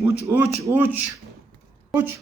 uç uç uç. Uç.